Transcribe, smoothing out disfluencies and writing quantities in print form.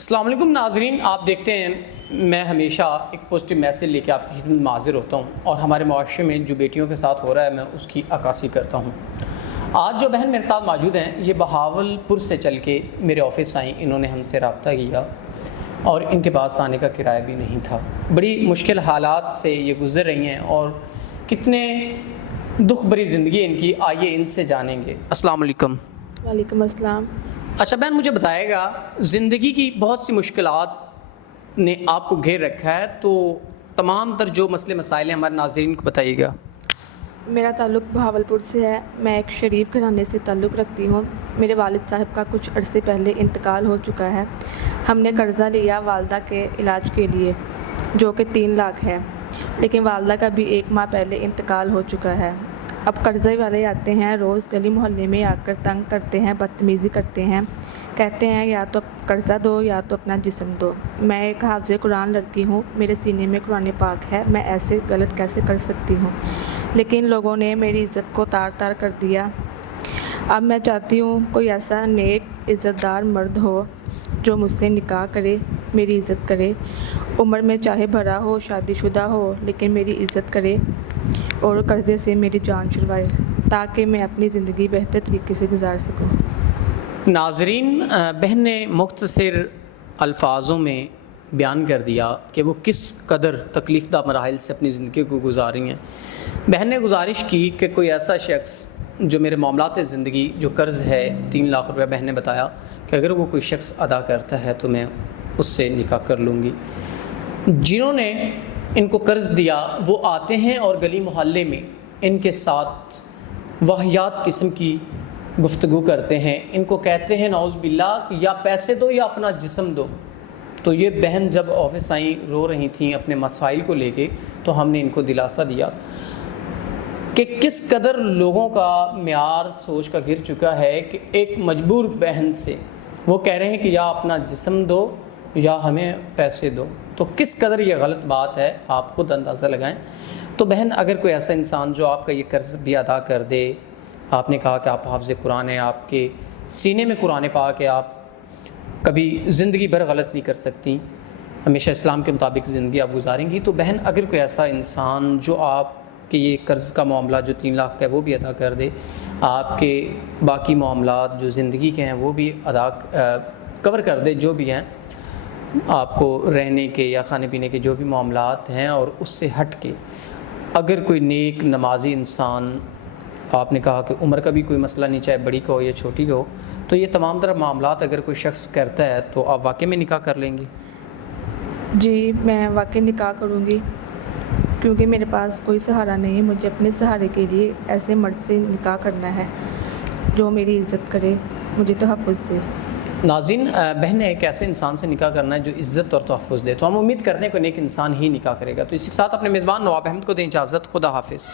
السلام علیکم ناظرین، آپ دیکھتے ہیں میں ہمیشہ ایک پازیٹیو میسیج لے کے آپ کی خدمت میں حاضر ہوتا ہوں اور ہمارے معاشرے میں جو بیٹیوں کے ساتھ ہو رہا ہے میں اس کی عکاسی کرتا ہوں۔ آج جو بہن میرے ساتھ موجود ہیں یہ بہاولپور سے چل کے میرے آفس آئیں، انہوں نے ہم سے رابطہ کیا اور ان کے پاس آنے کا کرایہ بھی نہیں تھا۔ بڑی مشکل حالات سے یہ گزر رہی ہیں اور کتنے دکھ بھری زندگی ان کی، آئیے ان سے جانیں گے۔ السلام علیکم۔ وعلیکم السلام۔ اچھا بہن، مجھے بتائے گا، زندگی کی بہت سی مشکلات نے آپ کو گھیر رکھا ہے، تو تمام تر جو مسئلے مسائل ہیں ہمارے ناظرین کو بتائیے گا۔ میرا تعلق بہاولپور سے ہے، میں ایک شریف گھرانے سے تعلق رکھتی ہوں۔ میرے والد صاحب کا کچھ عرصے پہلے انتقال ہو چکا ہے۔ ہم نے قرضہ لیا والدہ کے علاج کے لیے جو کہ 3 لاکھ ہے، لیکن والدہ کا بھی 1 ماہ پہلے انتقال ہو چکا ہے۔ اب قرضے والے آتے ہیں، روز گلی محلے میں آ کر تنگ کرتے ہیں، بدتمیزی کرتے ہیں، کہتے ہیں یا تو قرضہ دو یا تو اپنا جسم دو۔ میں ایک حافظ قرآن لڑکی ہوں، میرے سینے میں قرآن پاک ہے، میں ایسے غلط کیسے کر سکتی ہوں؟ لیکن لوگوں نے میری عزت کو تار تار کر دیا۔ اب میں چاہتی ہوں کوئی ایسا نیک عزت دار مرد ہو جو مجھ سے نکاح کرے، میری عزت کرے، عمر میں چاہے بڑا ہو، شادی شدہ ہو، لیکن میری عزت کرے اور قرضے سے میری جان چھڑوائے تاکہ میں اپنی زندگی بہتر طریقے سے گزار سکوں۔ ناظرین، بہن نے مختصر الفاظوں میں بیان کر دیا کہ وہ کس قدر تکلیف دہ مراحل سے اپنی زندگی کو گزار رہی ہیں۔ بہن نے گزارش کی کہ کوئی ایسا شخص جو میرے معاملات زندگی جو قرض ہے 3 لاکھ روپے، بہن نے بتایا کہ اگر وہ کوئی شخص ادا کرتا ہے تو میں اس سے نکاح کر لوں گی۔ جنہوں نے ان کو قرض دیا وہ آتے ہیں اور گلی محلے میں ان کے ساتھ واہیات قسم کی گفتگو کرتے ہیں، ان کو کہتے ہیں نعوذ باللہ یا پیسے دو یا اپنا جسم دو۔ تو یہ بہن جب آفس آئیں رو رہی تھیں اپنے مسائل کو لے کے، تو ہم نے ان کو دلاسا دیا کہ کس قدر لوگوں کا معیار سوچ کا گر چکا ہے کہ ایک مجبور بہن سے وہ کہہ رہے ہیں کہ یا اپنا جسم دو یا ہمیں پیسے دو، تو کس قدر یہ غلط بات ہے آپ خود اندازہ لگائیں۔ تو بہن، اگر کوئی ایسا انسان جو آپ کا یہ قرض بھی ادا کر دے، آپ نے کہا کہ آپ حافظ قرآن ہیں، آپ کے سینے میں قرآن پاک ہے، آپ کبھی زندگی بھر غلط نہیں کر سکتی، ہمیشہ اسلام کے مطابق زندگی آپ گزاریں گی، تو بہن اگر کوئی ایسا انسان جو آپ کہ یہ قرض کا معاملہ جو 3 لاکھ کا ہے وہ بھی ادا کر دے، آپ کے باقی معاملات جو زندگی کے ہیں وہ بھی کور کر دے، جو بھی ہیں آپ کو رہنے کے یا کھانے پینے کے جو بھی معاملات ہیں، اور اس سے ہٹ کے اگر کوئی نیک نمازی انسان، آپ نے کہا کہ عمر کا بھی کوئی مسئلہ نہیں، چاہے بڑی کا ہو یا چھوٹی کا ہو، تو یہ تمام طرح معاملات اگر کوئی شخص کرتا ہے تو آپ واقعی میں نکاح کر لیں گے؟ جی، میں واقعی نکاح کروں گی، کیونکہ میرے پاس کوئی سہارا نہیں ہے۔ مجھے اپنے سہارے کے لیے ایسے مرد سے نکاح کرنا ہے جو میری عزت کرے، مجھے تحفظ دے۔ ناظرین، بہن نے ایک ایسے انسان سے نکاح کرنا ہے جو عزت اور تحفظ دے، تو ہم امید کرتے ہیں کہ نیک انسان ہی نکاح کرے گا۔ تو اسی کے ساتھ اپنے میزبان نواب احمد کو دیں اجازت۔ خدا حافظ۔